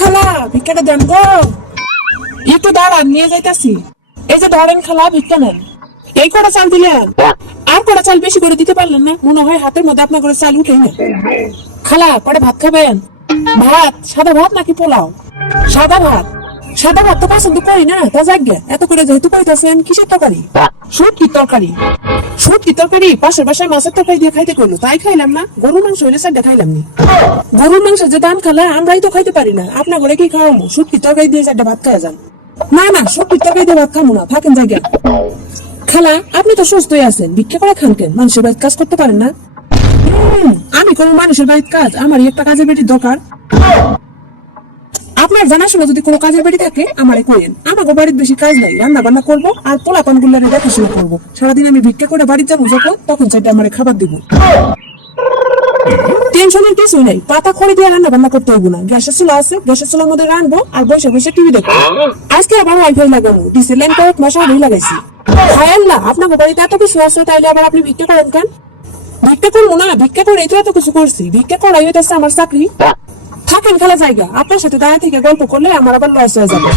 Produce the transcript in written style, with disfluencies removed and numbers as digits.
খালা ভিক্ষাটা দেন গো। একটু দাঁড়ান, নিয়ে যাইতাছি। এই যে ধরেন খালা, ভিক্ষা নেন। এই কটা চাল দিলেন, আর কটা চাল বেশি করে দিতে পারলেন না? মনে হয় হাতের মধ্যে আপনার করে চাল উঠেই না। খালা কটা ভাত খাবেন? ভাত সাদা ভাত নাকি পোলাও? সাদা ভাত। সাদা ভাত তো পছন্দ করি না, তা যাক গে। এত করে যেহেতু কইতাছেন, কিসের তরকারি? শুটকির তরকারি। শুটকির তরকারি পাশের বাসায় মাছের তরকারি দিয়ে খাইতে করলো, তাই খাইলাম না। গরুর মাংস হইলে সাইডে খাইলাম নি। গরুর মাংসের যে দাম খালা, আমরাই তো খাইতে পারি না। আপনার ঘরে কি খাওয়াবো? শুটকির তরকারি দিয়ে সাইডে ভাত খাওয়া যান। না না, শুটকির তরকারি দিয়ে ভাত খাবো না, থাকেন জায়গা। খালা আপনি তো সুস্থই আছেন, ভিক্ষা করে খান কেন? মানুষের বাড়িতে কাজ করতে পারেন না? আমি কোনো মানুষের বাড়িতে কাজ? আমারই একটা কাজের বেটির দরকার। আপনার জানাশোনা যদি কোনো কাজের বাড়ি থাকে আমারে কইেন। আমাকে বাড়িতে বেশি কাজ নাই, রান্না বান্না করবো আর পোলাপান গুলারে দেখাশোনা করবো। সারাদিন আমি ভিক্ষা করে বাড়ি যাবো যখন, তখন সেটা আমারে খাবার দিব। টেনশনের কিছুই নাই, পাতা খড়ি দিয়ে রান্না বান্না করতে হইব না। গ্যাসের চুলা আছে, গ্যাসের চুলার মধ্যে রানবো আর বসে বসে টিভি দেখবো। আজকে আবার ওয়াইফাই লাগাবো, ডিসি লাইন কয়েক মাস আগেই লাগাইছি। হায় আল্লাহ, আপনার বাড়িতে এত কিছু আছে, তাইলে আবার আপনি ভিক্ষা করেন কেন? ভিক্ষা করবো না, ভিক্ষা করে তো এত কিছু করছি। ভিক্ষা করাই হইতেছে আমার চাকরি। থাকেন খালা জায়গা, আপনার সাথে দাঁড়া থেকে গল্প করলে আমার আবার লস হয়ে যাবে।